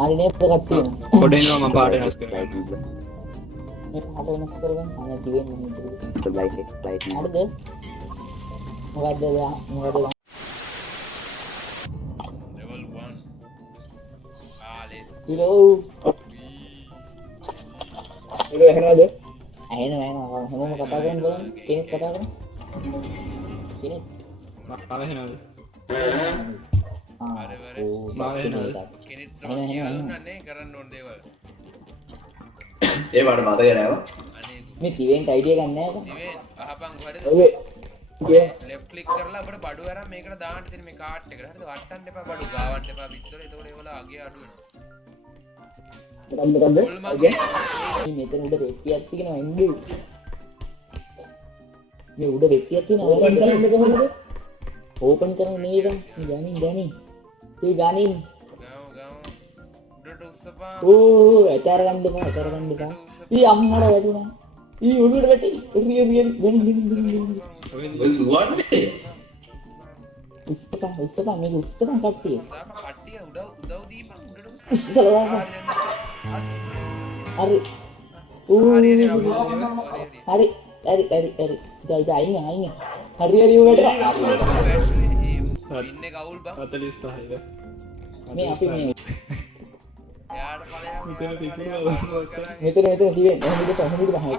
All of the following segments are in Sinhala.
හරි නේද කට්ටිය පොඩ එනවා මම පාට වෙනස් කරගන්න මේ පාට වෙනස් කරගන්න අනේ දිවෙන්නේ හරිද මොකද්ද level 1 හලෝ ඒක එහෙනවද ඇහෙනවා හැමෝම කතා කරන්න බලන්න කෙනෙක් කතා කරන්න කෙනෙක් මාව එහෙනවද ආ මාව එහෙනවද කෙනෙක් තමයි කියලා දුන්නන්නේ කරන්න ඕන දේවල් ඒ මට මතක නෑව අනේ මේ තිවෙන්ට අයිඩියා ගන්න නැහැ දිවේ අහපන් හරිද ඔය ලෙෆ්ට් ක්ලික් කරලා අපිට බඩු අරන් මේකට දාන්න තියෙන මේ කාට් එකට හරිද වට්ටන්න එපා බඩු ගාවන්න එපා පිටතට ඒතකොට ඒවල අගේ අඩු වෙනවා මොකක්ද මුල් මගේ මේ මෙතන උඩ රෙක්කියක් තියෙනවා එන්නේ මේ උඩ රෙක්කියක් තියෙනවා ඕපන් කරන්න කොහොමද ඕපන් කරන්න නෙවෙයි බං ගානින් ඒ ගානින් ගාව උඩට උස්සපා ඕ ඇතර ගන්න එපා ඊ අම්මර වැටුණා ඊ උඩට වැටි රිය ගණන් ඔය දුවන්නේ උස්සපා මේක උස්සපා කට්ටිය දාපන් කට්ටිය උදව් දීපන් උඩට උස්ස උස්සලා හරි හරි අයින් හරි උඩට ඉන්නේ කවුල් බං 45 මේ අපි මේ යාට ඵලයක් මෙතන පිටුනවා මෙතන තිබෙන්නේ එහෙමද පහමද පහයි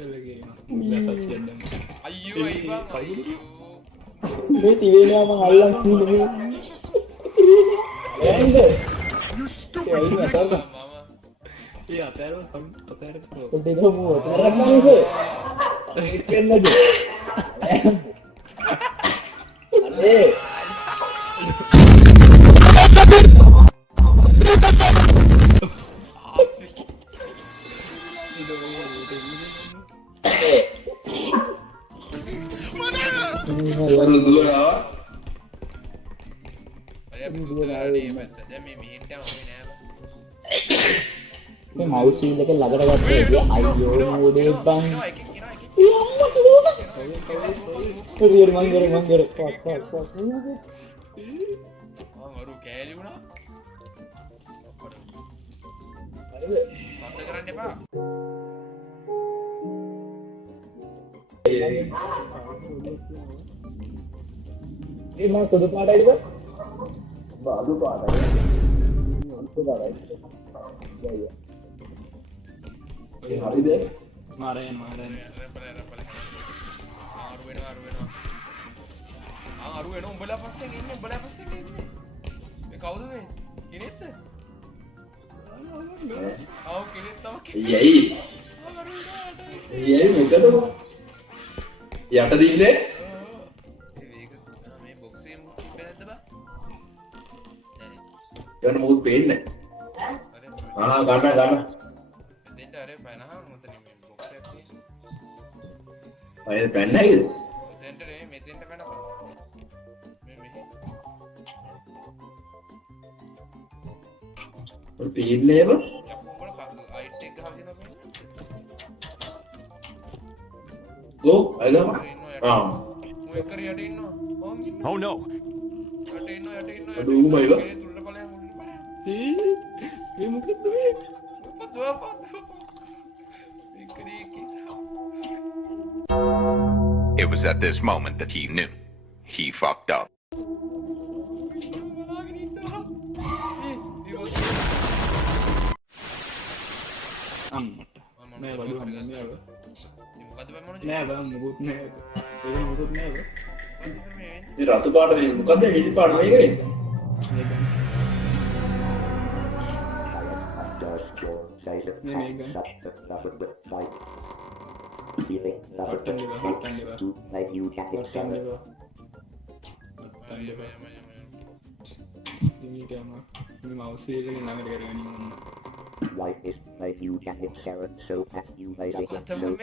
එලගේ දැසක් සියද්දම අයියෝ අයිබං අයියෝ මේ තිබෙනවා මං අල්ලන් ඉන්නේ ඇයිද මම ඒ අතෑරව අතෑරව පොඩ්ඩක් ගමු තරන්නද එන්නද අනේ දුවනවා අය පුදුරානේ මත දැන් මේ මෙහෙට යන්නේ නෑ මේ මවුස් වීල් එක ළඟට ගත්තා අයියෝ මොඩේ බං රියර් මංගර පක් මරු කෑලි වුණා මත කරන්න එපා ඒ මම සුදු පාටයිද බාදු පාටයි හරිද මාරයන් අරු වෙනවා උඹලා පස්සෙන් ඉන්නේ උඹලා පස්සෙන් ඉන්නේ මේ කවුද මේ කෙනෙක්ද ආව කෙනෙක් තමයි යයි මොකද යට දින්නේ මේ බොක්සේ තිබ්බේ නැද්ද බා යන්න මොකුත් පේන්නේ ආ ගන්න දෙන්න අර පනහ මොතන මේ බොක්ස් එකක් තියෙන්නේ අය පැන්න හැකිද මෙතෙන්ට නේ මෙතෙන්ට පැනපන් මේ මෙහි ඔය පීන්නේම යකෝ උඹලා අයිට් එක ගහලා දෙනවා ගෝ අයගම ආ මොකක් කර යට ඉන්නවා Oh no. යට ඉන්නවා අඩු උඹයිව උඩට ඵලයන් උඩට ඵලයන් මේ මොකද්ද මේ It was at this moment that he knew. He fucked up. අම්මට නෑ බඩු හම්බුනේ නෑ නෑ බං මොකුත් නෑ ඒක මොකුත් නෑ මේ රතු පාට මේ මොකද්ද හිටි පාට මේකේ Life is like you can hit Sharon so fast you like it so you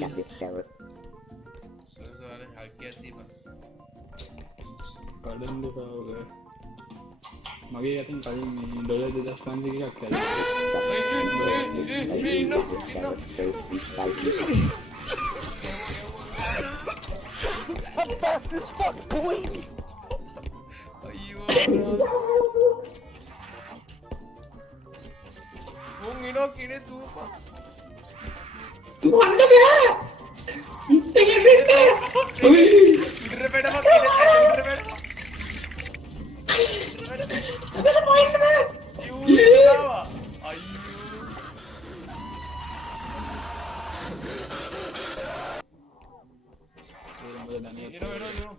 can hit Sharon හක්කයක් දීපන් කඩන්න එපා ඔය මගේ අතින් කලින් මේ ඩොලර් 2500 එකක් කළා. අයියෝ මුන් ඉනෝ කිනේ සූපා තුවන්න බෑ ඉත්තගේ බෙන්න ඔයි ඉතර පෙඩම කිනේ ඉතර පෙඩ අදට පොයින්ට් බෑ යූවා අයියෝ ඉනෝ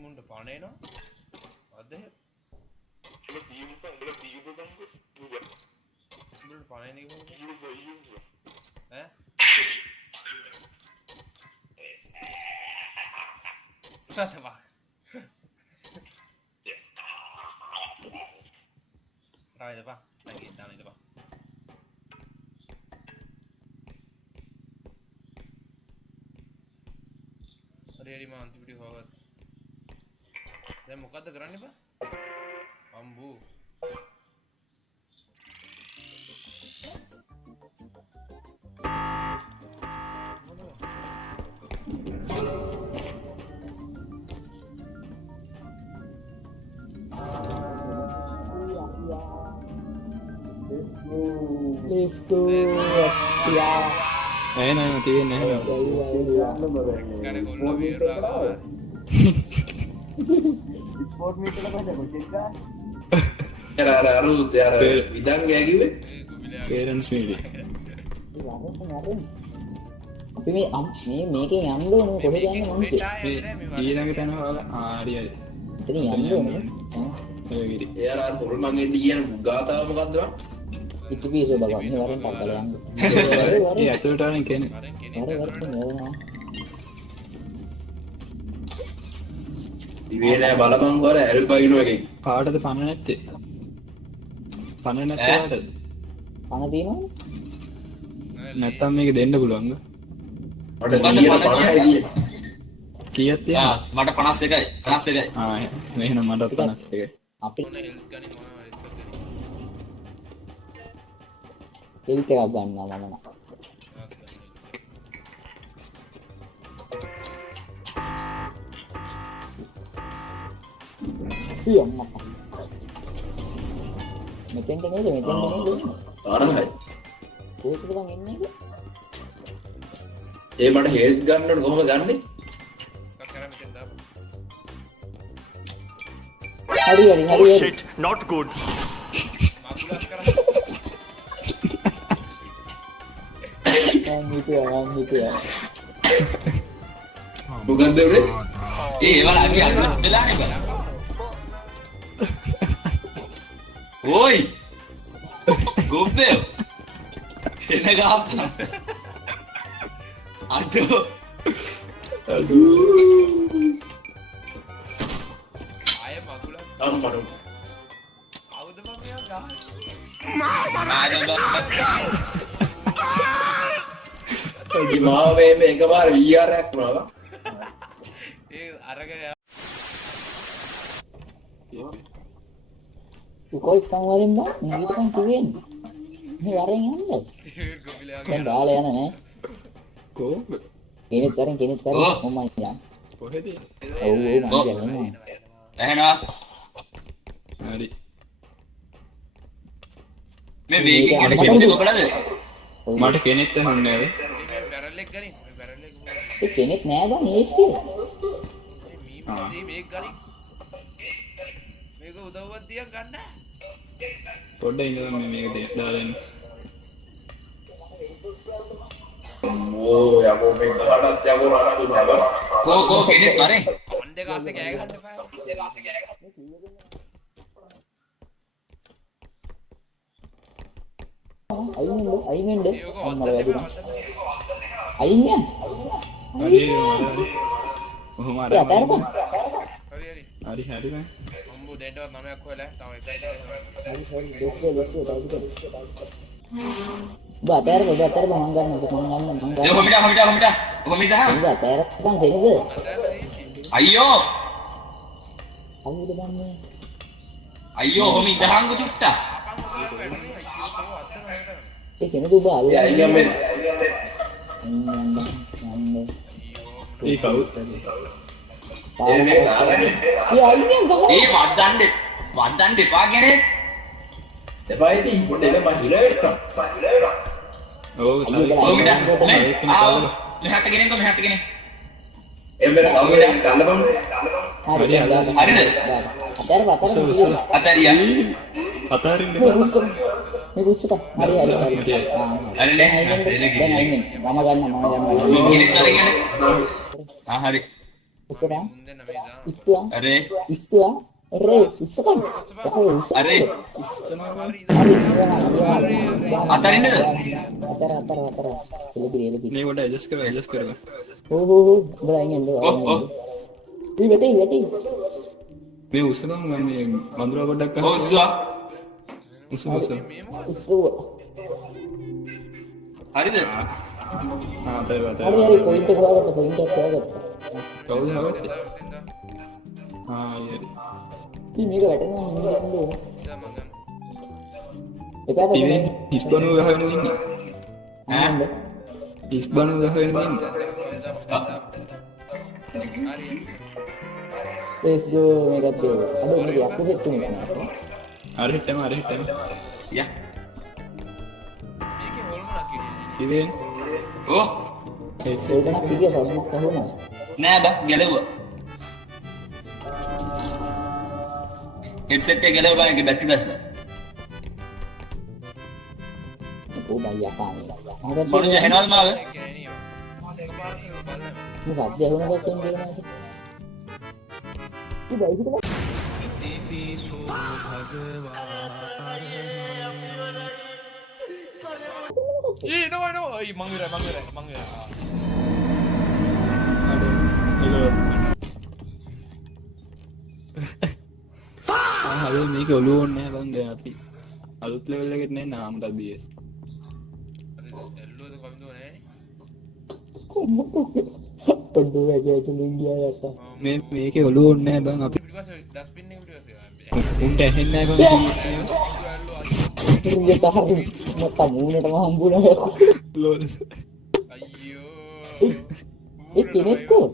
මුන්ට පණේනවා අද උඹට පණේන එක මොකද ඈ සතවා රායිද පා නැගී දාන ඉඳපා හරි මා අන්තිම විඩියෝ හොගත් දැන් මොකද්ද කරන්නේ බා අම්බු Let's go. Yeah. නෑ තියෙන්නේ නැහැ. කඩේ ගොල්ලෝ වීරලා ගාව ස්පෝර්ට් මීට් එක කොහෙද කොච්චර අර විදන් ගෑගිවේ පේරන්ට්ස් මීටින්. අපි මේ මේකෙන් යන්න ඕනේ කොහෙද යන්නේ මම ඊළඟ තැන හොයාලා හරි හරි. එතන යන්න ඕනේ. එයාර අර පොල් මං එද්දි කියන ගාතාව මොකද්ද වා ඉතිපිස බබා මේ වරෙන් පක්කල යන්න. ඒ ඇතුළට ආරෙන් කෙනෙක්. වරෙන් නෝනා. ඉවේ නෑ බලපන් වර ඇල් බයිනෝ එකෙන් කාටද පණ නැත්තේ? පණ නැත්තේ කාටද? පණ දිනවද? නැත්තම් මේක දෙන්න පුළුවන්ද? මට 150යි කීයක් තියෙනවද? මට 51යි 51යි. මෙහෙනම් මටත් 51යි. අපි මොන හෙල්ත් ගනි මොන හෙල්ත් ගනි හෙල්ත් එකක් ගන්නවා මම නම්. ඊ අම්මා. මෙතෙන්ට නේද තරහයි කොහෙද බං එන්නේ එක? ඒ මට හෙල්ත් ගන්න ඕන කොහොමද ගන්නෙ කරා මෙතෙන් දාපන් හරි not good. මාකුලස් කරා මම හිතුවා මොකද්ද උනේ ඒවල අගේ අද වෙලානේ බල. ඕයි ගොබ්බේ එන ගාප්පා අඩෝ ආය මාකුලස් අම්මඩ අවුද මම මෙයා ගහ ඒ මාවේ මේ එකපාර VR එකක් වුණා ඒ අරගෙන කොයි සංවරින් බං නිවිතන් කිවෙන්නේ මේ වරෙන් යන්නේ ගොබිලයාගේ දැන් දාලා යන නේ කොහොමද? කෙනෙක් වරෙන් මම යන්න කොහෙද? ඔව් මම යන්නේ එහෙනම් හරි. මේ වේගින් යන ෂෙප් එක ඔබලද? මට කෙනෙක් තහන්නේ නේද? මේ බැරල් එක ගනි මේ බැරල් එක ඒ කෙනෙක් නෑ බං ඒත් කියලා මේ මේක ගනි මේක උදව්වක් තියක් ගන්න පොඩ්ඩක් ඉඳලා මේක දාලා එන්න. ඕ යකෝ මේ ගහඩත් යකෝ රණතු බබ. කෝ කෙනෙක් කරේ. අන් දෙක අස්සේ කෑ ගහන්න එපා. අයින් වෙන්න ඒක අම්මලා වත්තට වැදුනා එපා. අයින් යන්න හරි ඔහොම අර හරි හරි. හරි හරි නෑ අම්බු දෙන්නවත් නමයක් හොයලා තව එකයි දෙකයි. හරි හරි දෙස්සේ බා අතෑර මං ගන්න ඒ කොමිට බා අතෑරපන් සෙනග අයියෝ අමුද බන්නේ අයියෝ කොමි දහංගු චුට්ටා ඒ කෙනෙක් බා අල්ල ඒ අයියා මේ යන්න ඒ කවුද ඒ මේ කාරණේ ඒ අයියා ගහ ඒ වද්දන්න එපා කෙනෙක් එපා ඉතින් පොඩ්ඩ එක මම හිර වෙනවා. ඔව් කොමිට ඒක නේ මෙහාට ගෙනෙන්න එම්බර කවුරුද කල්ලපම්. හරි හරිද අතෑර අතරියා අතාරින්න එපා මේ කුච්චක හරි හරි අර නේ දැන් අයින් මම ගන්න කෙනෙක් කරගෙන හරි උස්සරා මුන්දෙන් නමේ දාන. ඉස්තුවා අරේ ඉස්තුවා රේ උස්සකම් අරේ හරි. අතරින්නද අතර එලි මේ කොට ඇඩ්ජස්ට් කරලා ඕ බලා ඉන්නේ ඊ වෙටි මේ උසම මම මේ වඳුරා පොඩ්ඩක් ඔව් සුවා උසම උස්සුවා හරිද හරි පොයින්ට් එක හොයාගත්ත කවුද හවත්තේ හරි ඊ මේක වැටෙනවා හිමිරන්නේ දැන් මං ගන්න. එපාට ඉතින් හිස්බනු ගහගෙන ඉන්නේ ඈ හිස්බනු ගහගෙන ඉන්නේ හරි. let's go මේකත් දෙව අද මේක යක්කු සෙට් වෙනවා අර හිටම යා මේකේ හොල්මනක් කිව්වේ. ඉතින් ඕ ඒක ඒකන පිටිය සම්මුත් අහුණා නෑ බා ගැලෙව්වා හෙඩ්සෙට් එක ගැලෙව්වා ඒකේ බැටරි බැස්ස ඕ බයියා කාමී මොන ජහනවද මාව ඒක නේ. මම එකපාරට බලන්න. මේ සද්ද ඇහුණා ගත්තෙන් කියනවා ඉතින් බයි හිතලා නෝ අයි මං විරයි. හරි මේක ඔළුව ඕනේ නැහැ බං දැන් අපි අලුත් ලෙවල් එකට නේ නාමට BS හරි එල්ලුවද කවිදෝ නෑනේ. පොඩ්ඩු වැජේතුලින් ගියා යටා මේ මේකේ ඔළුව ඕනේ නැහැ බං අපි පිටිපස්සේ ඩස්බින් එක පිටිපස්සේ. උන්ට ඇහෙන්නේ නැහැ බං ඉතින් තහරි මත මූණටම හම්බුණා ලෝල් අයියෝ. ඒ කෙනෙක්කෝ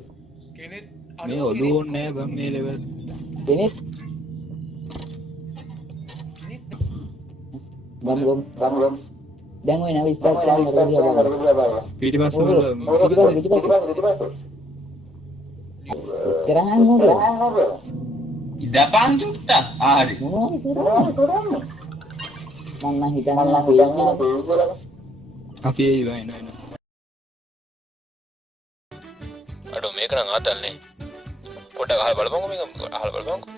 කෙනෙක් මේ ඔළුව ඕනේ නැහැ බං මේ ලෙවල් කෙනෙක් ගම් දැන් ඔය නව ස්ටාර්ට් කරන්න හරියට බලන්න පිටිපස්ස වල පිටිපස්ස කරහන් මොකද ඉදපන් චුට්ටා හරි මොනවද කරන්නේ මම නම් හිතන්නේ අපි ඒ වයින් අඩෝ මේක නම් ආතල්නේ. පොඩ්ඩක් අහලා බලපන්කො මේක අහලා බලපන්කො.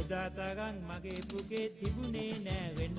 එදා තරම් මගේ පුගේ තිබුණේ නෑ වෙන්න